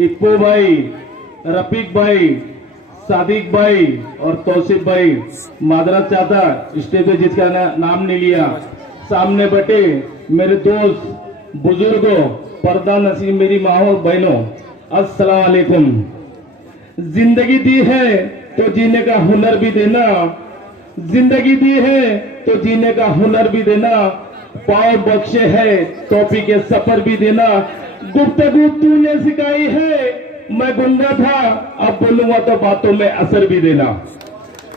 इक्को भाई, रफीक भाई, सादिक भाई और तौसीफ भाई मादरत चाहता स्टेज पे जिसका नाम नहीं लिया, सामने बैठे मेरे दोस्त बुजुर्गों, पर्दा नसीब मेरी माँ और बहनों, अस्सलाम वालेकुम। जिंदगी दी है तो जीने का हुनर भी देना, जिंदगी दी है तो जीने का हुनर भी देना, पाँव बख्शे है टोपी के सफर भी देना, गुफ्तगू तूने सिखाई है, मैं गुंगा था अब बोलूंगा तो बातों में असर भी देना।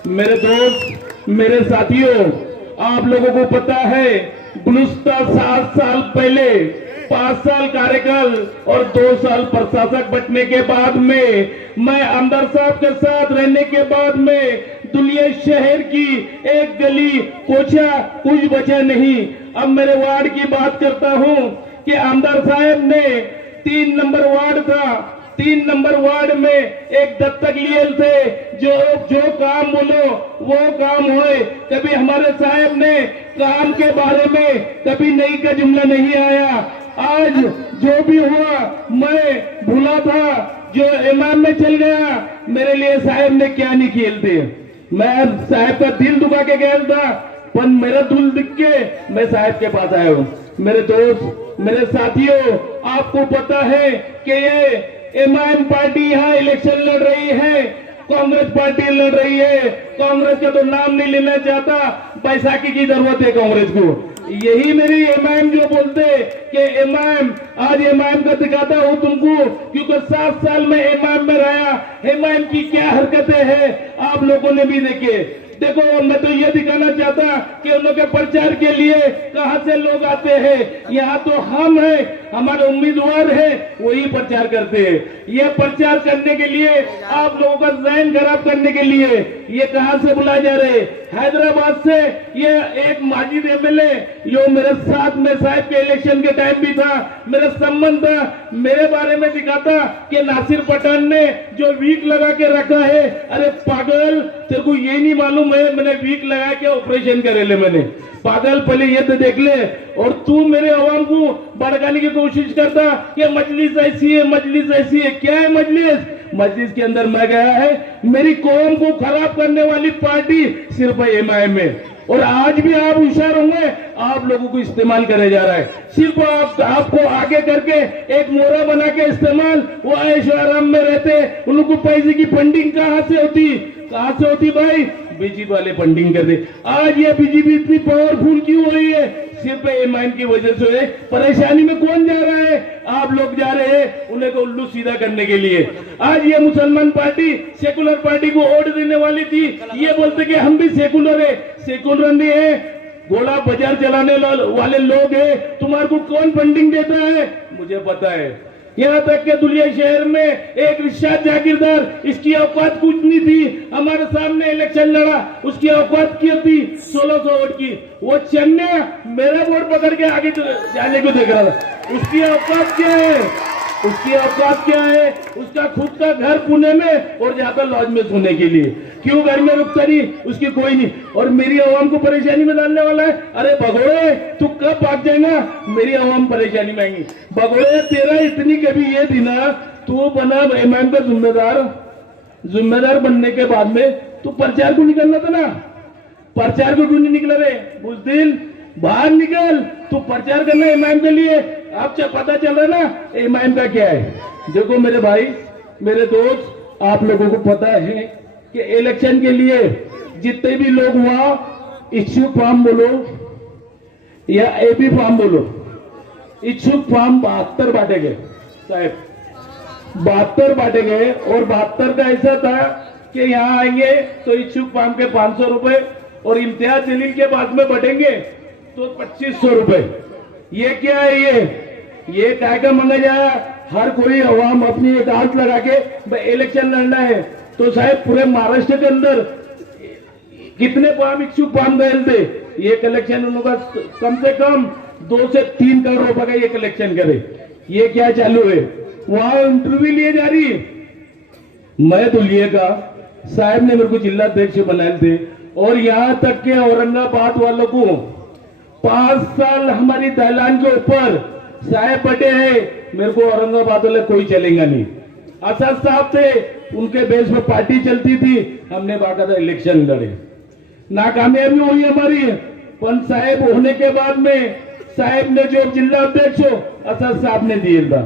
मेरे दोस्त, मेरे साथियों, आप लोगों को पता है गुज़श्ता 7 साल पहले 5 साल कार्यकाल और 2 साल प्रशासक बनने के बाद में, मैं आमदार साहब के साथ रहने के बाद में दुलिया शहर की एक गली कोचा कुछ बचा नहीं। अब मेरे वार्ड की बात करता हूं कि आमदार साहब ने 3 नंबर वार्ड था, 3 नंबर वार्ड में एक दत्तक लिए थे, जो काम बोलो वो काम होए। कभी हमारे साहब ने काम के बारे में कभी नहीं का जुमला नहीं आया। आज जो भी हुआ मैं भूला था, जो इमाम में चल गया, मेरे लिए साहब ने क्या नहीं खेलते। मैं साहब का दिल दुखा के गया था, पर मेरा दिल दिख के मैं साहब के पास आया हूँ। मेरे दोस्त, मेरे साथियों, आपको पता है कि ये इमाम पार्टी यहाँ इलेक्शन लड़ रही है, कांग्रेस पार्टी लड़ रही है। कांग्रेस का तो नाम नहीं लेना चाहता, बैसाखी की जरूरत है कांग्रेस को। यही मेरी इमाम जो बोलते कि इमाम, आज इमाम का दिखाता हूँ तुमको, क्योंकि 7 साल में इमाम में रहा, इमाम की क्या हरकतें हैं आप लोगों ने भी देखे। देखो, मैं तो ये दिखाना चाहता कि उन लोग के प्रचार के लिए कहां से लोग आते हैं। यहाँ तो हम हैं, हमारे उम्मीदवार हैं, वही प्रचार करते हैं। ये प्रचार करने के लिए, आप लोगों का ज़हन खराब करने के लिए ये कहां से बुलाए जा रहे? हैदराबाद से ये एक माजिद एमएलए जो मेरे साथ में साहब के इलेक्शन के टाइम भी था, मेरा संबंध था, मेरे बारे में दिखाता कि नासिर पठान ने जो वीक लगा के रखा है। अरे पागल, तेरे को ये नहीं मालूम है मैंने वीक लगा के ऑपरेशन करे ले मैंने? पागल, पहले ये तो देख ले। और तू मेरे अवाम को भड़काने की कोशिश करता कि मजलिस ऐसी है, मजलिस ऐसी है। क्या है मजलिस? मस्जिद के अंदर मैं गया है, मेरी कौम को खराब करने वाली पार्टी सिर्फ एमआईएम है। और आज भी आप होशियार होंगे, आप लोगों को इस्तेमाल करे जा रहा है, सिर्फ आपको आगे करके एक मोरा बना के इस्तेमाल। वो ऐशो आराम में रहते, उन लोगों को पैसे की फंडिंग कहाँ से होती भाई? बीजेपी वाले फंडिंग करते। आज ये बीजेपी इतनी पावरफुल क्यों हो रही है? सिर्फ एमआईएम की वजह से है। परेशानी में कौन जा रहा है? आप लोग जा रहे हैं उन्हें को उल्लू सीधा करने के लिए। आज ये मुसलमान पार्टी सेकुलर पार्टी को वोट देने वाली थी, ये बोलते कि हम भी सेकुलर है। सेकुलर नहीं है, घोड़ा बाजार चलाने वाले लोग हैं। तुम्हारे को कौन फंडिंग देता है? मुझे पता है। यहाँ तक के दुलिया शहर में एक रिशाद जागीरदार, इसकी औकात कुछ नहीं थी, हमारे सामने इलेक्शन लड़ा, उसकी औकात क्या थी? 1600 वोट की। वो चन्या मेरा वोट पकड़ के आगे जाने को देख रहा था। उसकी औकात क्या है? उसकी औकात क्या है? उसका खुद का घर पुणे में और जाता लॉज में सोने के लिए। क्यों घर में रुकता नहीं? उसकी कोई नहीं। और मेरी आवाम को परेशानी में डालने वाला है। अरे भगोड़े, तू कब भाग जाएगा? मेरी आवाम परेशानी में आएंगी। भगोड़े, तेरा इतनी कभी ये थी ना, तू बना इमाम का जिम्मेदार बनने के बाद में तू प्रचार को निकलना था ना। प्रचार को क्यों नहीं निकला रे? बुज़दिल, बाहर निकल, तू प्रचार करना इमाम के लिए। अब पता चल रहा ना इमाम का क्या है। देखो मेरे भाई, मेरे दोस्त, आप लोगों को पता है कि इलेक्शन के लिए जितने भी लोग वहां इच्छुक फॉर्म बोलो या एपी फॉर्म बोलो, इच्छुक फॉर्म 72 बांटे गए साहब, 72 बांटे गए। और 72 का ऐसा था कि यहाँ आएंगे तो इच्छुक फॉर्म के 500 रुपए और इम्तियाज जलील के बाद में बढ़ेंगे तो 2500 रुपए। ये क्या है? ये क्या का मांगा जाए? हर कोई अवाम अपनी एक हाथ लगा के इलेक्शन लड़ना है। तो साहब पूरे महाराष्ट्र के अंदर कितने फॉर्म इच्छुक फॉर्म गए थे? ये कलेक्शन उन लोगों का कम से कम 2 से 3 करोड़ रुपए का ये कलेक्शन करे। ये क्या चालू है? वहां इंटरव्यू लिए जा रही। मैं तो लिए का साहब ने मेरे को जिला अध्यक्ष बनाए थे, और यहां तक के औरंगाबाद वालों को 5 साल हमारी दहलान के ऊपर साहेब बटे हैं, मेरे को औरंगाबाद वाले कोई चलेगा नहीं। असद साहब थे, उनके बेस पर पार्टी चलती थी, हमने बाकायदा इलेक्शन लड़े, नाकामयाबी हुई हमारी। पंच साहेब होने के बाद में साहेब ने जो जिला अध्यक्ष हो असद साहब ने दिए था,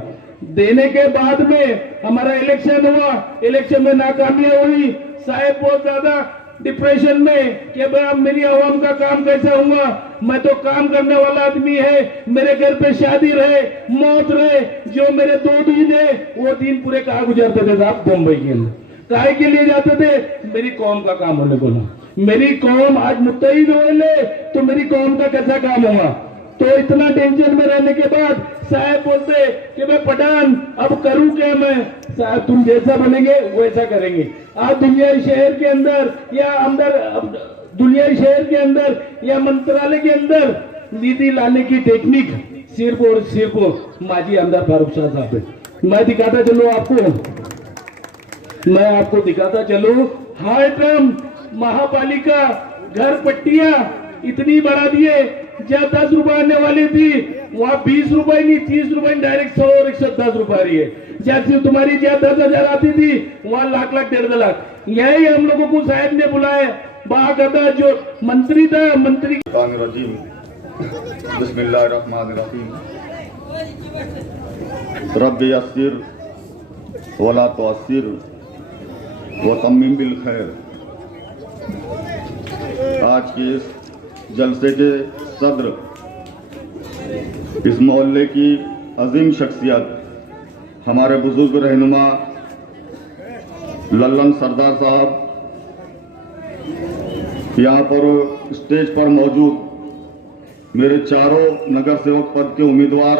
देने के बाद में हमारा इलेक्शन हुआ, इलेक्शन में नाकामयाबी हुई। साहेब बहुत ज्यादा डिप्रेशन में कि भाई अब मेरी आवाम का काम कैसे होगा, मैं तो काम करने वाला आदमी है, मेरे घर पे शादी रहे मौत रहे, जो मेरे 2 दिन है वो दिन पूरे कहाँ गुजरते थे साहब मुंबई के अंदर, काहे के लिए जाते थे, मेरी कौम का काम होने को ना। मेरी कौम आज मुत्तहिद हो ले तो मेरी कौम का कैसा काम होगा। तो इतना टेंशन में रहने के बाद साहब बोलते कि मैं पठान अब करूं क्या मैं। साहब तुम जैसा बनेंगे वैसा करेंगे। आज दुनियाई शहर के अंदर या दुनियाई शहर के अंदर या मंत्रालय के अंदर नीति लाने की टेक्निक सिर्फ और सिर्फ माजी आमदार फारूक शाह साहब है। मैं दिखाता चलूं आपको दिखाता चलूं। हाई ड्रम महापालिका घर पट्टियां इतनी बढ़ा दिए, जब 10 रुपए आने वाली थी वहां 20 रुपए नहीं 30 रुपए डायरेक्ट 100 और 110 रुपए आ रही है। जैसे तुम्हारी जब 10,000 आती थी वहां लाख 1.5 लाख। यही हम लोगों को साहब ने बुलाया, बाकायदा जो मंत्री था मंत्री बिस्मिल्लाहिर्रहमानिर्रहीम रब्बि यस्सिर वला तुअस्सिर व तम्मिम बिल खैर। आज के इस जलसे के सदर, इस मोहल्ले की अजीम शख्सियत, हमारे बुजुर्ग रहनुमा लल्लन सरदार साहब यहाँ पर स्टेज पर मौजूद, मेरे चारों नगर सेवक पद के उम्मीदवार,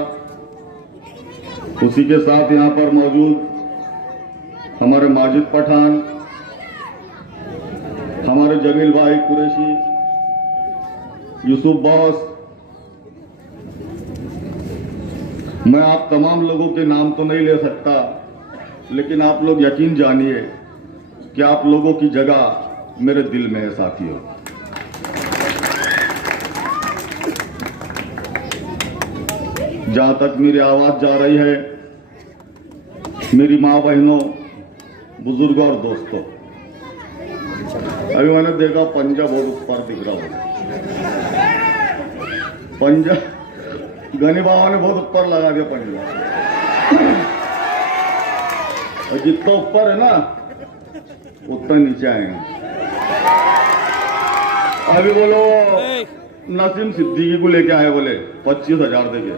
उसी के साथ यहाँ पर मौजूद हमारे माजिद पठान, हमारे जमील भाई कुरैशी, यूसुफ बॉस। मैं आप तमाम लोगों के नाम तो नहीं ले सकता, लेकिन आप लोग यकीन जानिए कि आप लोगों की जगह मेरे दिल में है साथियों। जहां तक मेरी आवाज जा रही है, मेरी माँ बहनों, बुजुर्गों और दोस्तों, अभी मैंने देखा पंजा बहुत ऊपर दिख रहा है। पंजा गनी बाबा ने बहुत ऊपर लगा दिया पंजा, और जितना ऊपर है ना उतना नीचे आएंगे। अभी बोलो नसीम सिद्दीकी को लेके आए, बोले 25,000 देके।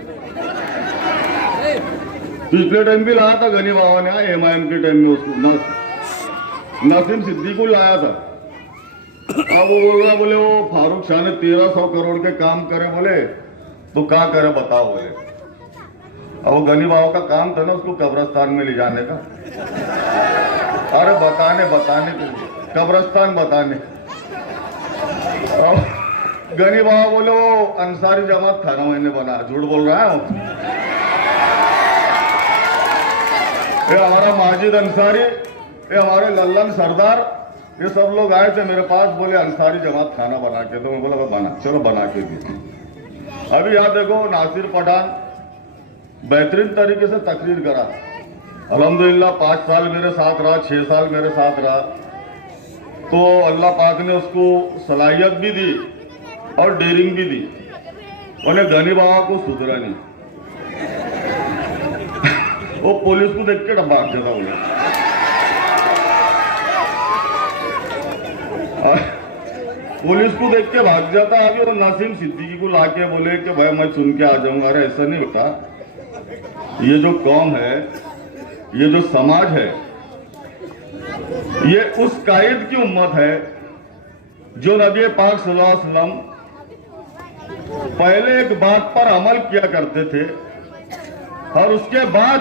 पिछले टाइम भी लाया था गनी बाबा ने, एमआईएम के टाइम में उसको नसीम सिद्दीकी को लाया था। अब वो बोल रहा, बोले वो फारूक शाह ने 1300 करोड़ के काम करे, बोले तो क्या करे बताओ, बोले। अब वो गनी बाबा का काम था ना उसको कब्रिस्तान में ले जाने का, अरे बताने के लिए कब्रिस्तान बताने। गनी बाबा बोले वो अंसारी जमात खाना मैंने बना, झूठ बोल रहा है वो। ये हमारा माजिद अंसारी, ये हमारे लल्लन सरदार, ये सब लोग आए थे मेरे पास, बोले अंसारी जमात खाना बना के दो। मैं बोला बना, चलो बना के दी। अभी यहाँ देखो नासिर पठान बेहतरीन तरीके से तकरीर करा, अल्हम्दुलिल्लाह 5 साल मेरे साथ रहा, 6 साल मेरे साथ रहा, तो अल्लाह पाक ने उसको सलाहियत भी दी और डेयरिंग भी दी। उन्हें गनी बाबा को सुधरा नहीं, वो पुलिस को देख के भाग जाता, बोले पुलिस को देख के भाग जाता। अभी वो नसीम सिद्दीकी को लाके बोले कि भाई मैं सुन के आ जाऊंगा। अरे ऐसा नहीं बेटा, ये जो कौम है, ये जो समाज है, ये उस कायद की उम्मत है जो नबी पाक सल्लल्लाहु अलैहि वसल्लम पहले एक बात पर अमल किया करते थे और उसके बाद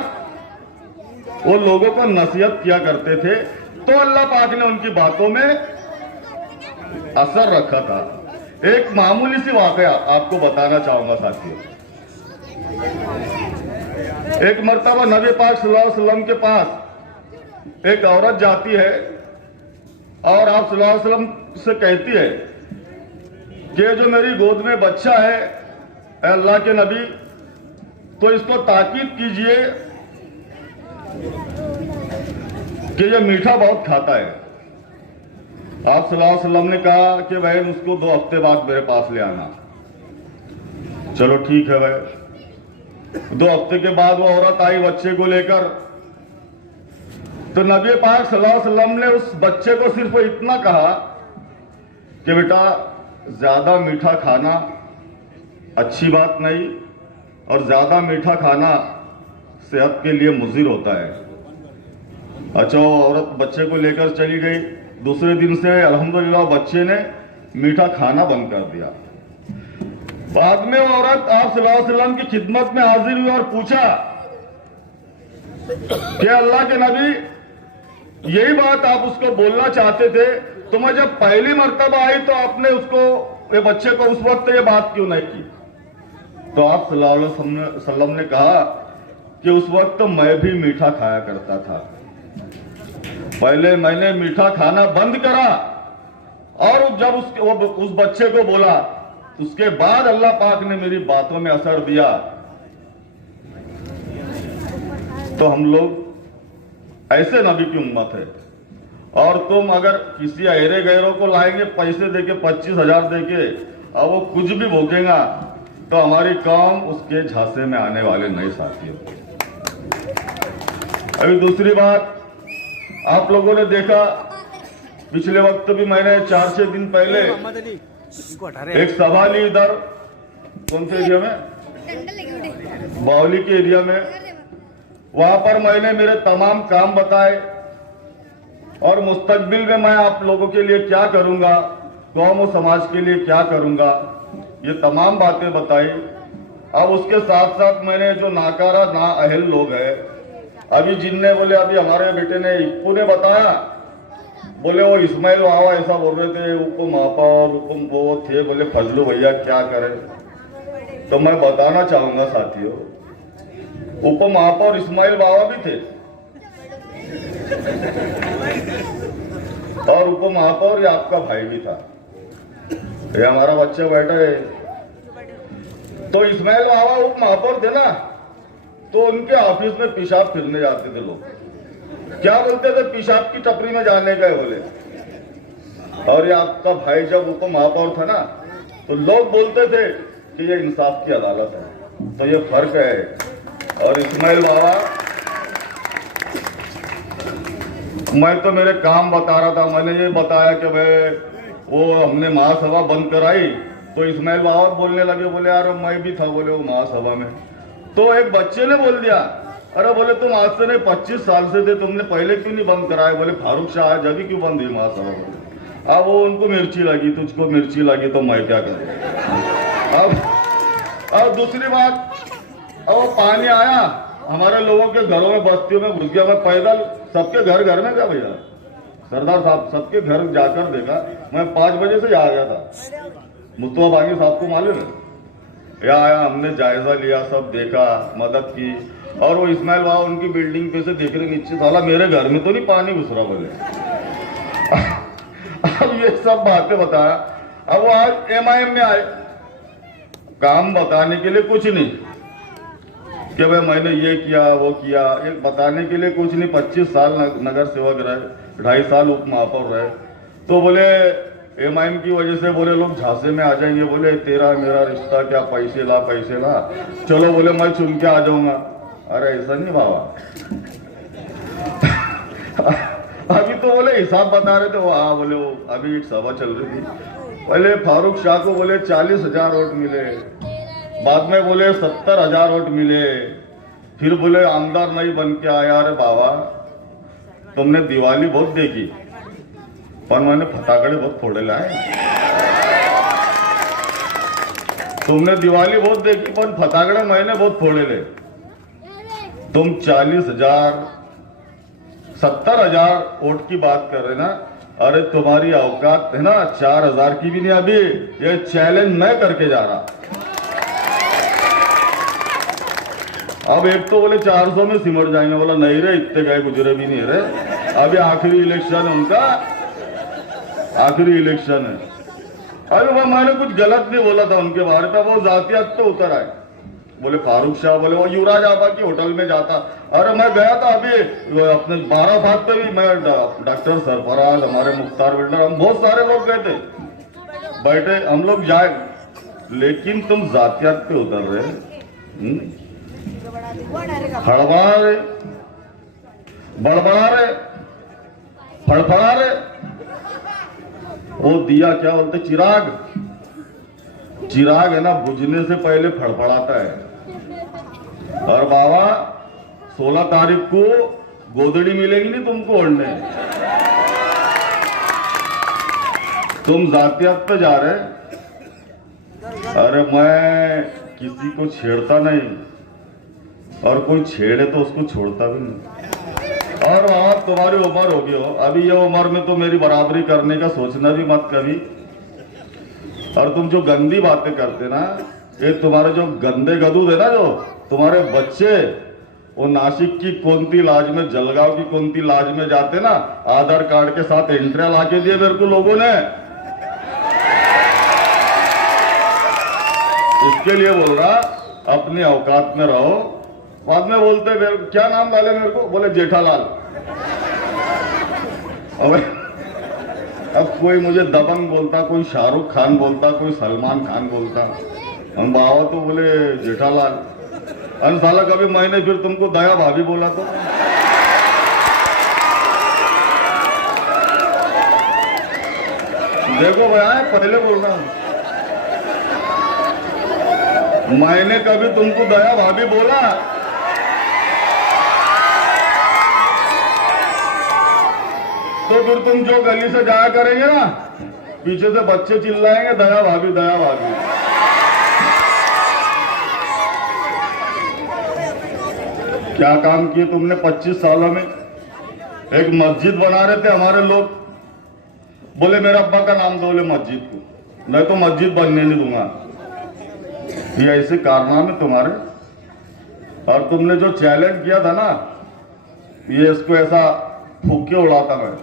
वो लोगों को नसीहत किया करते थे, तो अल्लाह पाक ने उनकी बातों में असर रखा था। एक मामूली सी वाकया आपको बताना चाहूंगा साथियों। एक मर्तबा नबी पाक सल्लल्लाहु अलैहि वसल्लम के पास एक औरत जाती है और आप सल्लल्लाहु अलैहि वसल्लम से कहती है कि जो मेरी गोद में बच्चा है ऐ अल्लाह के नबी, तो इसको ताकीद कीजिए कि ये मीठा बहुत खाता है। आप सल्लल्लाहु अलैहि वसल्लम ने कहा कि बहन उसको 2 हफ्ते बाद मेरे पास ले आना। चलो ठीक है भाई। 2 हफ्ते के बाद वो औरत आई बच्चे को लेकर, तो नबी पाक सल्लल्लाहु अलैहि वसल्लम ने उस बच्चे को सिर्फ इतना कहा कि बेटा ज्यादा मीठा खाना अच्छी बात नहीं, और ज्यादा मीठा खाना सेहत के लिए मुज़िर होता है। अच्छा, वो औरत बच्चे को लेकर चली गई। दूसरे दिन से अल्हम्दुलिल्लाह बच्चे ने मीठा खाना बंद कर दिया। बाद में वो औरत आप सल्लल्लाहु अलैहि वसल्लम की खिदमत में हाजिर हुई और पूछा कि अल्लाह के नबी, यही बात आप उसको बोलना चाहते थे, तो मैं जब पहली मर्तबा आई तो आपने उसको, ये बच्चे को उस वक्त ये बात क्यों नहीं की? तो आप सल्लल्लाहु अलैहि वसल्लम ने कहा कि उस वक्त मैं भी मीठा खाया करता था। पहले मैंने मीठा खाना बंद करा, और जब उस बच्चे को बोला, उसके बाद अल्लाह पाक ने मेरी बातों में असर दिया। तो हम लोग ऐसे नबी की उम्मत है। और तुम अगर किसी अहरे गैरों को लाएंगे पैसे देके 25,000 देके, और वो कुछ भी भोगेगा, तो हमारी कौम उसके झांसे में आने वाले नहीं साथियों। अभी दूसरी बात, आप लोगों ने देखा पिछले वक्त भी मैंने 4-6 दिन पहले एक सभा ली इधर, कौन से एरिया में, बावली के एरिया में। वहां पर मैंने मेरे तमाम काम बताए और मुस्तकबिल में मैं आप लोगों के लिए क्या करूंगा, कौम और समाज के लिए क्या करूंगा, ये तमाम बातें बताई। अब उसके साथ साथ मैंने जो नाकारा ना अहल लोग हैं, अभी जिनने बोले, अभी हमारे बेटे ने इक्कू ने बताया, बोले वो इस्माइल बाबा ऐसा बोल रहे थे, हुकुम आपा और हुकुम वो थे, बोले फजलू भैया क्या करें। तो मैं बताना चाहूंगा साथियों, हुकुम आपा और इस्माइल बाबा भी थे, और हुकुम आपा और ये आपका भाई भी था, ये हमारा बच्चा बैठा है। तो इस्माइल बाबा हुकुम आपा थे ना, तो उनके ऑफिस में पेशाब फिरने जाते थे लोग, क्या बोलते थे, पेशाब की टपरी में जाने गए बोले। और ये आपका भाई जब हुकुम महापौर था ना, तो लोग बोलते थे कि ये इंसाफ की अदालत है। तो ये फर्क है। और इस्माइल बाबा, मैं तो मेरे काम बता रहा था, मैंने ये बताया कि भाई वो हमने महासभा बंद कराई, तो इस्माइल बाबा बोलने लगे, बोले यार मैं भी था, बोले वो महासभा में। तो एक बच्चे ने बोल दिया, अरे बोले तुम आज से नहीं 25 साल से थे, तुमने पहले क्यों नहीं बंद कराए? बोले फारूक शाह जब क्यों बंद हुई महासभा? बोले अब वो उनको मिर्ची लगी, तुझको मिर्ची लगी, तो मैं क्या करूं। अब दूसरी बात, अब वो पानी आया हमारे लोगों के घरों में, बस्तियों में घुस गया। मैं पैदल सबके घर घर में गया भैया, सरदार साहब सबके घर जाकर देखा। मैं 5 बजे से आ गया था। मुस्तफा बागी साहब को मालूम है, यहाँ आया, हमने जायजा लिया, सब देखा, मदद की। और वो इस्माइल बाबा उनकी बिल्डिंग पे से देख रहे नीचे, साला मेरे घर में तो नहीं पानी घुस रहा बोले। अब ये सब बातें बताया। अब वो आज MIM में आए, काम बताने के लिए कुछ नहीं कि भाई मैंने ये किया वो किया, एक बताने के लिए कुछ नहीं। 25 साल नगर सेवक रहे, 2.5 साल उप महापौर रहे। तो बोले MIM की वजह से बोले लोग झांसे में आ जाएंगे, बोले तेरा मेरा रिश्ता क्या, पैसे ला पैसे ला, चलो बोले मैं चुन के आ जाऊंगा। अरे ऐसा नहीं बाबा। अभी तो बोले हिसाब बता रहे थे वो, हाँ बोले वो अभी एक सभा चल रही थी, पहले फारूक शाह को बोले 40,000 वोट मिले, बाद में बोले 70,000 वोट मिले, फिर बोले आमदार नहीं बन के आया। अरे बाबा तुमने दिवाली बहुत देखी, पर मैंने फटाकड़े बहुत फोड़े लाए। तुमने दिवाली बहुत देखी, पर फटाकड़े मैंने बहुत फोड़े ले। तुम 40,000 70,000 वोट की बात कर रहे ना, अरे तुम्हारी औकात है ना 4,000 की भी नहीं। अभी ये चैलेंज मैं करके जा रहा। अब एक तो बोले 400 में सिमट जाएंगे, बोला नहीं रे इतने गए गुजरे भी नहीं रे, अभी आखिरी इलेक्शन है उनका, आखिरी इलेक्शन है। अरे वह मैंने कुछ गलत नहीं बोला था उनके बारे में, वो जातियत पे उतर आए। बोले फारूक शाह, बोले वो युवराज आबा की होटल में जाता। अरे मैं गया था अभी अपने 12 बात पे भी, मैं डॉक्टर सरफराज, हमारे मुख्तार बिल्डर, हम बहुत सारे लोग गए थे, बैठे हम लोग जाए, लेकिन तुम जातियत पे उतर रहे, हड़बड़ा रहे, बड़बड़ा रहे, फड़फड़ा रहे। वो दिया क्या बोलते, चिराग, चिराग है ना, बुझने से पहले फड़फड़ाता है। और बाबा 16 तारीख को गोदड़ी मिलेगी नहीं तुमको ओढ़ने, तुम जातियत पे जा रहे। अरे मैं किसी को छेड़ता नहीं, और कोई छेड़े तो उसको छोड़ता भी नहीं। और आप तुम्हारी उम्र होगी हो, अभी ये उम्र में तो मेरी बराबरी करने का सोचना भी मत कभी। और तुम जो गंदी बातें करते ना, ये तुम्हारे जो गंदे गदूद है ना, जो तुम्हारे बच्चे वो नासिक की कोंती लाज में, जलगांव की कोंती लाज में जाते ना, आधार कार्ड के साथ एंट्री ला के दिए मेरे को लोगों ने। इसके लिए बोल रहा, अपनी औकात में रहो। बाद में बोलते मेरे को, क्या नाम डाले मेरे को, बोले जेठालाल। अब कोई मुझे दबंग बोलता, कोई शाहरुख खान बोलता, कोई सलमान खान बोलता, हम बाबा तो बोले जेठालाल। अन साला कभी मैंने फिर तुमको दया भाभी बोला तो देखो भैया, पहले बोल रहा हूं, मैंने कभी तुमको दया भाभी बोला? तो फिर तुम जो गली से जाया करेंगे ना, पीछे से बच्चे चिल्लाएंगे दया भाभी, दया भाभी। क्या काम किए तुमने 25 सालों में? एक मस्जिद बना रहे थे हमारे लोग, बोले मेरे अब्बा का नाम दो, बोले मस्जिद को, मैं तो मस्जिद बनने नहीं दूंगा। ये ऐसे कारनामे तुम्हारे। और तुमने जो चैलेंज किया था ना, ये इसको ऐसा फूके उड़ाता मैं,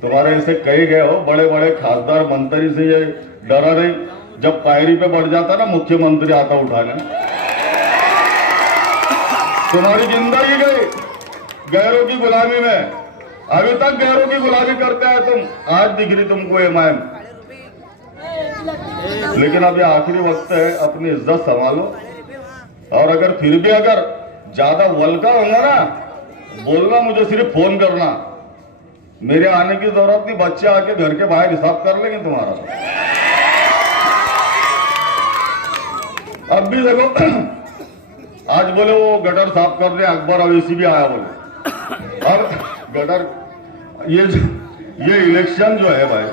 तुम्हारे ऐसे कई गए हो बड़े बड़े खासदार मंत्री से, ये डरा नहीं, जब पायरी पे बढ़ जाता ना मुख्यमंत्री आता उठाने, तुम्हारी जिंदगी गई गैरों की गुलामी में। अभी तक गैरों की गुलामी करते हैं तुम, आज दिख रही तुमको एमआईएम। लेकिन अब ये आखिरी वक्त है, अपनी इज्जत संभालो। और अगर फिर भी अगर ज्यादा वल्का होगा ना, बोलना, मुझे सिर्फ फोन करना, मेरे आने की जरूरत नहीं, बच्चे आके घर के बाहर हिसाब कर लेंगे तुम्हारा। अब भी देखो, आज बोले वो गटर साफ कर रहे, अकबर अवैसी भी आया बोले। और गटर, ये इलेक्शन जो है भाई,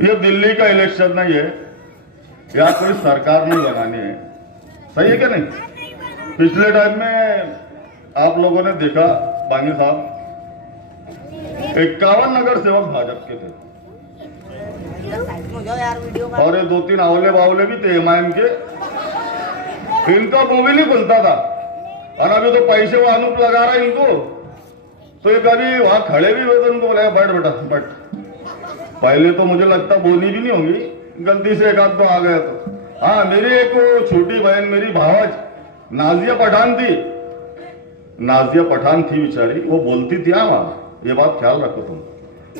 ये दिल्ली का इलेक्शन नहीं है, या कोई सरकार नहीं बनानी है, सही है क्या नहीं? पिछले टाइम में आप लोगों ने देखा, बांगी साहब 51 नगर सेवक भाजपा के थे, और ये 2-3 आवले बावले भी थे एमआईएम के, इनका मूवी नहीं बनता था। और अभी तो पैसे वो अनुप लगा रहा है इनको, तो ये कभी वहां खड़े भी हुए तो उनको बोला बैठ बेटा बैठ। पहले तो मुझे लगता बोली भी नहीं होगी, गलती से एक आध तो आ गया तो। हाँ, मेरी एक छोटी बहन, मेरी भावज नाजिया पठान थी, नाजिया पठान थी बेचारी, वो बोलती थी, हाँ ये बात ख्याल रखो तुम।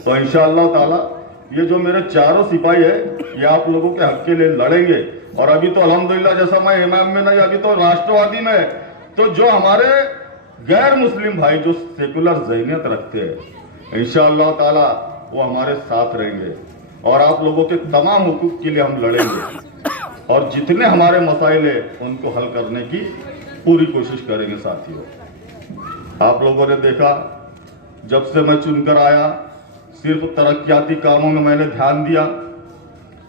तो इंशाअल्लाह ताला ये जो मेरे चारों सिपाही है, ये आप लोगों के हक के लिए लड़ेंगे। और अभी तो अल्हम्दुलिल्लाह, जैसा मैं एमआईएम में नहीं, अभी तो राष्ट्रवादी में, तो जो हमारे गैर मुस्लिम भाई जो सेकुलर ज़हनियत रखते हैं, इंशाअल्लाह ताला वो हमारे साथ रहेंगे। और आप लोगों के तमाम हुकूक के लिए हम लड़ेंगे, और जितने हमारे मसाइल है उनको हल करने की पूरी कोशिश करेंगे। साथियों, आप लोगों ने देखा, जब से मैं चुनकर आया, सिर्फ तरक्याती कामों में मैंने ध्यान दिया,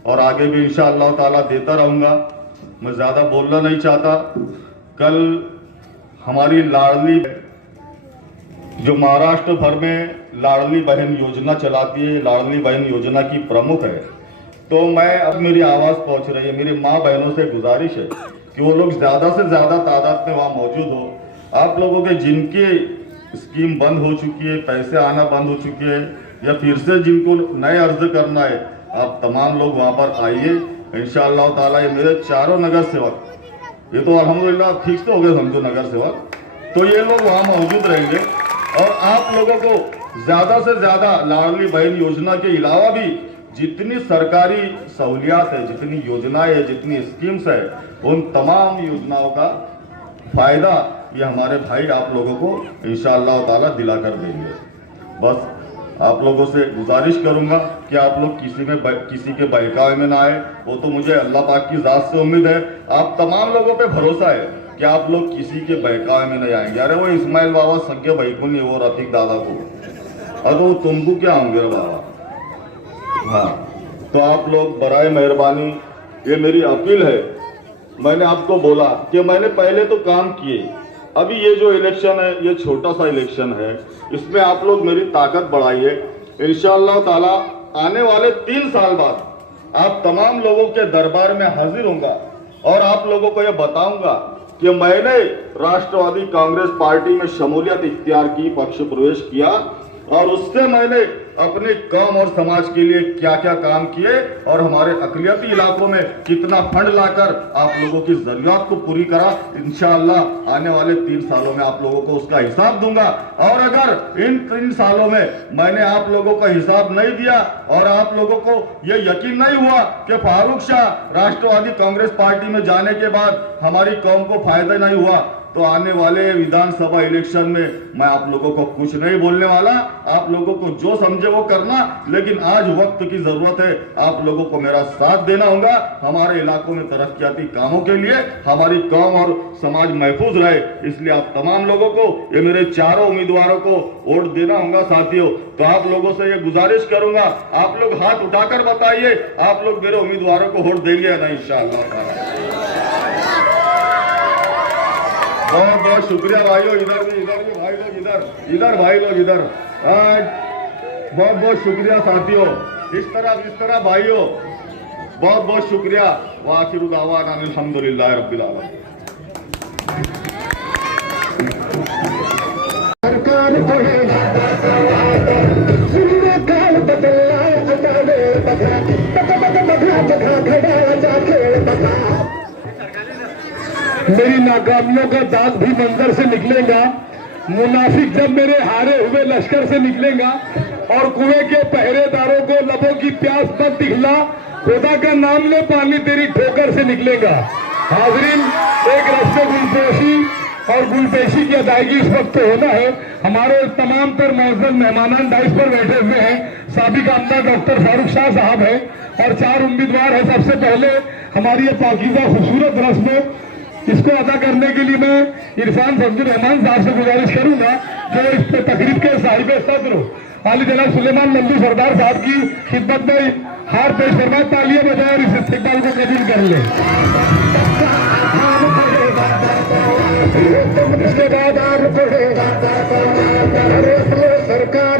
और आगे भी इंशाअल्लाह ताला देता रहूंगा। मैं ज्यादा बोलना नहीं चाहता। कल हमारी लाडली, जो महाराष्ट्र भर में लाडली बहन योजना चलाती है, लाडली बहन योजना की प्रमुख है, तो मैं, अब मेरी आवाज पहुंच रही है, मेरी माँ बहनों से गुजारिश है कि वो लोग ज्यादा से ज्यादा तादाद में वहां मौजूद हो। आप लोगों के जिनकी स्कीम बंद हो चुकी है, पैसे आना बंद हो चुके हैं, या फिर से जिनको नए अर्ज करना है, आप तमाम लोग वहां पर आइए इंशाअल्लाह ताला। ये मेरे चारों नगर सेवक, ये तो अल्हम्दुलिल्लाह ठीक से हो गए समझो नगर सेवक, तो ये लोग वहां मौजूद रहेंगे और आप लोगों को ज्यादा से ज्यादा लाडली बहन योजना के अलावा भी जितनी सरकारी सहूलियात है, जितनी योजनाएं है, जितनी स्कीम्स है, उन तमाम योजनाओं का फायदा ये हमारे भाई आप लोगों को इंशाअल्लाह ताला दिलाकर देंगे। बस आप लोगों से गुजारिश करूंगा कि आप लोग किसी के बहकावे में ना आए। वो तो मुझे अल्लाह पाक की जात से उम्मीद है, आप तमाम लोगों पे भरोसा है कि आप लोग किसी के बहकावे में नहीं आएंगे। अरे वो इस्माइल बाबा संख्या बहकू नहीं, वो रफीक दादा को, अरे वो तुमको क्या होंगे बाबा। हाँ, तो आप लोग बराए मेहरबानी, ये मेरी अपील है। मैंने आपको बोला कि मैंने पहले तो काम किए, अभी ये जो इलेक्शन है ये छोटा सा इलेक्शन है, इसमें आप लोग मेरी ताकत बढ़ाइए। इंशाअल्लाह ताला आने वाले 3 साल बाद आप तमाम लोगों के दरबार में हाजिर होऊंगा और आप लोगों को यह बताऊंगा कि मैंने राष्ट्रवादी कांग्रेस पार्टी में शमूलियत इख्तियार की, पक्ष प्रवेश किया और उससे मैंने अपने कौम और समाज के लिए क्या क्या काम किए और हमारे अकलियती इलाकों में कितना फंड लाकर आप लोगों की जरूरत को पूरी करा। इंशाअल्लाह आने वाले 3 सालों में आप लोगों को उसका हिसाब दूंगा। और अगर इन 3 सालों में मैंने आप लोगों का हिसाब नहीं दिया और आप लोगों को यह यकीन नहीं हुआ कि फारूक शाह राष्ट्रवादी कांग्रेस पार्टी में जाने के बाद हमारी कौम को फायदा नहीं हुआ, तो आने वाले विधानसभा इलेक्शन में मैं आप लोगों को कुछ नहीं बोलने वाला। आप लोगों को जो समझे वो करना, लेकिन आज वक्त की जरूरत है, आप लोगों को मेरा साथ देना होगा। हमारे इलाकों में तरक्याती कामों के लिए हमारी कौम और समाज महफूज रहे, इसलिए आप तमाम लोगों को, ये मेरे चारों उम्मीदवारों को वोट देना होगा साथियों। तो आप लोगों से ये गुजारिश करूंगा, आप लोग हाथ उठाकर बताइए आप लोग मेरे उम्मीदवारों को वोट देंगे या नहीं। इंशाअल्लाह बहुत बहुत शुक्रिया भाइयों। इधर भी भाई लोग, इधर भाई लोग, इधर बहुत बहुत शुक्रिया साथियों। इस तरह भाइयों बहुत बहुत शुक्रिया। वाखिर दावाना अल्हम्दुलिल्लाह रब्बिल आलमीन। सरकार को है सुनने काल बदला अटावे बता मेरी नाकामियों का दाग भी मंजर से निकलेगा। मुनाफिक जब मेरे हारे हुए लश्कर से निकलेगा और कुएं के पहरेदारों को लबों की प्यास मत दिखला, खुदा का नाम ले पानी तेरी ठोकर से निकलेगा। हाजरीन, एक रस्ते गुलपोशी और गुलपेशी की अदायगी इस वक्त होना है। हमारे तमाम तर मौजूद मेहमान डाइस पर बैठे हुए हैं। साबिक आमदार डॉक्टर फारूक शाह साहब है और 4 उम्मीदवार है। सबसे पहले हमारी ये पाकीज़ा खूबसूरत रस्म इसको अदा करने के लिए मैं इरफान फजल रहमान साहब से गुजारिश करूंगा जो इस तकरीब के साहिब सदर आली जनाब सुलेमान मंदू सरदार साहब की खिदमत में हार पेश फरमाए, तालियां बजाए और इस इस्तेकबाल को कबूल कर ले। इसके बाद सरकार